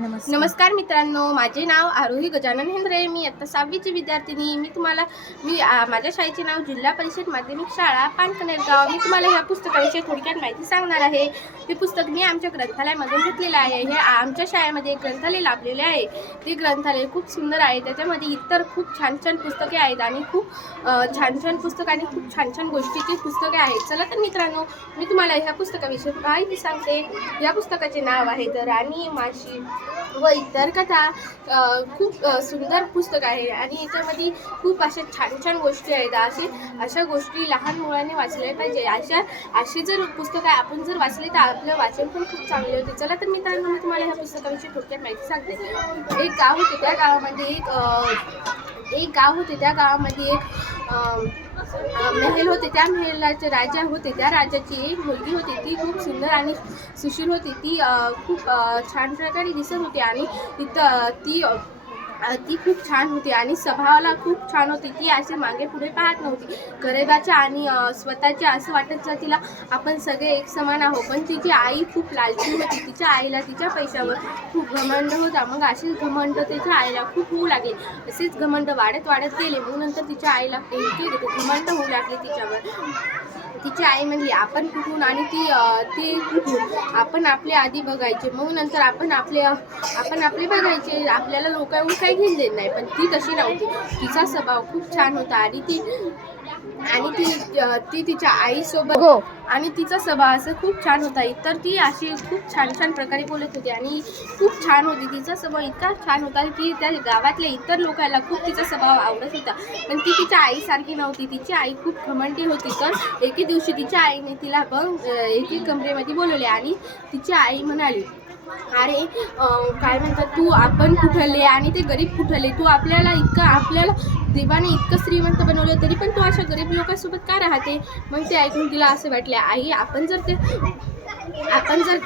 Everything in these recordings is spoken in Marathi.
नमस्कार मित्रांनो, माझे नाव आरोही गजानन हेंद्रे. मी आता 6वीची विद्यार्थिनी. माझ्या शाळेचे नाव जिल्हा परिषद माध्यमिक शाळा पानकनेरगाव. मी तुम्हाला ह्या पुस्तकाविषयी थोडक्यात माहिती सांगणार आहे. हे पुस्तक मी आमच्या ग्रंथालयामधून घेतलेलं आहे. हे आमच्या शाळेमध्ये एक ग्रंथालय लाभलेले आहे. ते ग्रंथालय खूप सुंदर आहे. त्याच्यामध्ये इतर खूप छान छान पुस्तके आहेत आणि खूप छान छान पुस्तकं आणि खूप छान छान गोष्टीची पुस्तके आहेत. चला तर मित्रांनो, मी तुम्हाला ह्या पुस्तकाविषयी माहिती सांगते. या पुस्तकाचे नाव आहे द राणी माशी व इतर कथा. खूप सुंदर पुस्तक आहे आणि याच्यामध्ये खूप अशा छान छान गोष्टी आहेत. अशा गोष्टी लहान मुलांनी वाचल्या पाहिजे. अशी जर पुस्तकं आपण जर वाचले तर आपलं वाचन पण खूप चांगले होते. चला तर मित्रांनो, मी तुम्हाला ह्या पुस्तकाविषयी थोडक्यात माहिती सांगते. एक गाव होते. त्या गावामध्ये एक गाव होते. त्या गावामध्ये एक महल होते. त्या महलाचे राजा होते. त्या राजाची एक मुलगी होती. ती खूप सुंदर आणि सुशील होती. ती खूप छान प्रकारे दिसत होती आणि ती खूप छान होती आणि स्वभावाला खूप छान होती. ती असे मागे पुढे पाहत नव्हती. गरिबाच्या आणि स्वतःच्या असं वाटत तिला आपण सगळे एक समान आहोत. पण तिची आई खूप लालची होती. तिच्या आईला तिच्या पैशावर खूप घमंड होता. मग असेच घमंड तिच्या आईला खूप होऊ लागले. असेच घमंड वाढत गेले. मग नंतर तिच्या आईला घमंड होऊ लागले तिच्यावर. तिची आई म्हणली, आपण कुठून आणि ती कुठून, आपण आपले आधी बघायचे, मग नंतर आपण आपले बघायचे. आपल्याला लोकांवर काही घेतले नाही. पण ती तशी नव्हती. तिचा स्वभाव खूप छान होता आणि ती तिच्या आईसोबत आणि तिचा स्वभाव असं खूप छान होता. इतर ती अशी खूप छान छान प्रकारे बोलत होती आणि खूप छान होती. तिचा स्वभाव इतका छान होता की त्या गावातल्या इतर लोकांना खूप तिचा स्वभाव आवडत होता. पण ती तिच्या आईसारखी नव्हती. तिची आई खूप घमंडी होती. तर एके दिवशी तिच्या आईने तिला एके कमरेमध्ये बोलवले आणि तिची आई म्हणाली, अरे काय म्हणतात तू, आपण कुठले आणि ते गरीब कुठले, तू आपल्याला देवाने इतकं श्रीमंत बनवलं तरी पण तू अशा गरीब लोकांसोबत का राहते. मग ते ऐकून तिला असं वाटले, आई आपण जर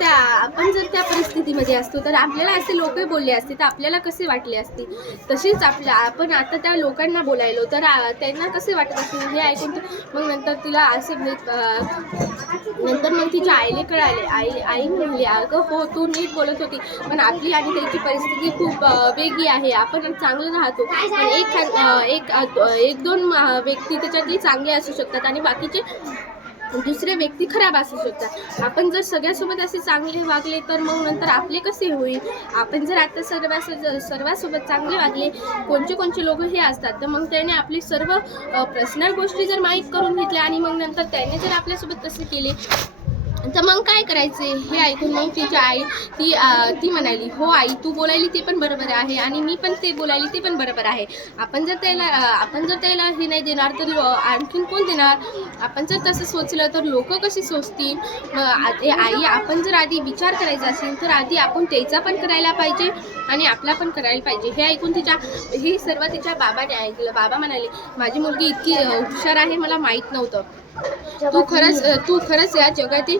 त्या परिस्थितीमध्ये असतो तर आपल्याला असे लोक बोलले असते तर आपल्याला कसे वाटले असते. तसेच आपण आता त्या लोकांना बोलायलो तर त्यांना कसे वाटत असतील हे ऐकून मग नंतर तिला असे नंतर मग तिच्या आईने कळाले. आई म्हणली, अगं हो, तू नीट बोलत होती, पण आपली आणि त्यांची परिस्थिती खूप वेगळी आहे. आपण चांगलं राहतो पण एक दोन व्यक्ती त्याच्यातली चांगले असू शकतात आणि बाकीचे दुसरे व्यक्ती खराब असू शकतात. आपण जर सगळ्यासोबत असे चांगले वागले तर मग नंतर आपले कसे होईल. आपण जर आता सर्वांसोबत चांगले वागले, कोणचे लोक हे असतात तर मग त्याने आपली सर्व पर्सनल गोष्टी जर माहीत करून घेतल्या आणि मग नंतर त्याने जर आपल्यासोबत तसे केले तर मग काय करायचे. हे ऐकून मग तिची आई ती म्हणाली, हो आई, तू बोलायली ते पण बरोबर आहे आणि मी पण ते बोलायली ते पण बरोबर आहे. आपण जर त्याला हे नाही देणार तर आणखीन कोण देणार. आपण जर तसं सोचलं तर लोक कशी सोचतील. आई, आपण जर आधी विचार करायचा असेल तर आधी आपण त्याचा पण करायला पाहिजे आणि आपला पण करायला पाहिजे. हे ऐकून हे सर्व तिच्या बाबाने ऐकलं. बाबा म्हणाले, माझी मुलगी इतकी हुशार आहे, मला माहीत नव्हतं. तू खरंच या जगातील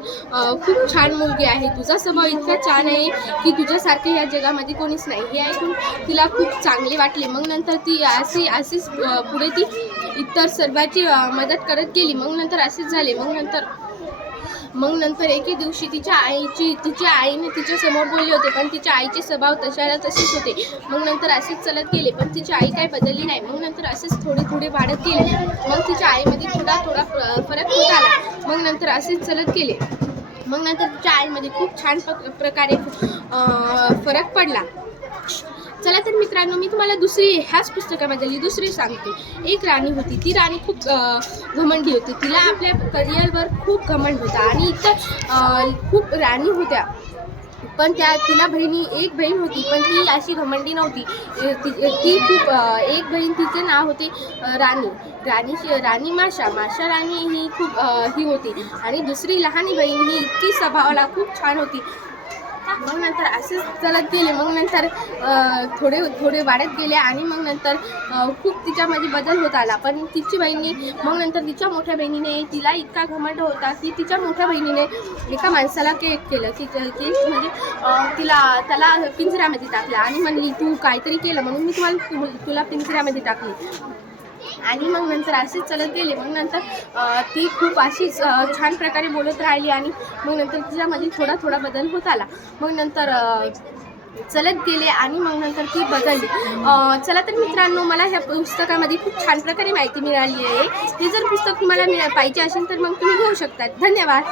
खूप छान मुलगी आहे. तुझा स्वभाव इतका छान आहे की तुझ्यासारखे या जगामध्ये कोणीच नाही. हे ऐकून तिला खूप चांगले वाटले. मग नंतर ती अशीच पुढे ती इतर सर्वांची मदत करत गेली. मग नंतर असेच झाले. मग नंतर एके दिवशी तिच्या आईने तिच्या समोर बोलले होते, पण तिच्या आईचे स्वभाव तसेच होते. मग नंतर असेच चालत गेले, पण तिची आई काही बदलली नाही. मग नंतर असेच थोडे वाढत गेले. मग तिच्या आईमध्ये थोडा फरक होत आला. मग नंतर असेच चालत गेले. मग नंतर तिच्या आईमध्ये खूप छान प्रकारे फरक पडला. चला तर मित्रांनो, मी तुम्हाला ह्याच पुस्तकामधली दुसरी सांगते. एक राणी होती. ती राणी खूप घमंडी होती. तिला आपल्या करिअरवर खूप घमंड होता आणि इतर खूप राणी होत्या. पण तिला एक बहीण होती, पण ती अशी घमंडी नव्हती. ती खूप एक बहीण, तिचे नाव होते राणी माशा राणी ही खूप ही होती आणि दुसरी लहानी बहीण ही इतकी स्वभावाला खूप छान होती. मग नंतर असेच चालत गेले. मग नंतर थोडे वाढत गेले आणि मग नंतर खूप तिच्यामध्ये बदल होत आला. पण मग नंतर तिच्या मोठ्या बहिणीने तिला इतका घमंड होता की तिच्या मोठ्या बहिणीने एका माणसाला केलं की म्हणजे त्याला पिंजऱ्यामध्ये टाकलं आणि म्हणली, तू काहीतरी केलं म्हणून मी तुला पिंजऱ्यामध्ये टाकली. आणि मग नंतर असेच चालत गेले. मग नंतर ती खूप अशीच छान प्रकारे बोलत राहिली आणि मग नंतर तिच्यामध्ये थोडा बदल होत आला. मग नंतर चलत गेले आणि मग नंतर ती बदलली. चला तर मित्रांनो, मला ह्या पुस्तकामध्ये खूप छान प्रकारे माहिती मिळाली आहे. हे जर पुस्तक तुम्हाला पाहिजे असेल तर मग तुम्ही घेऊ शकता. धन्यवाद.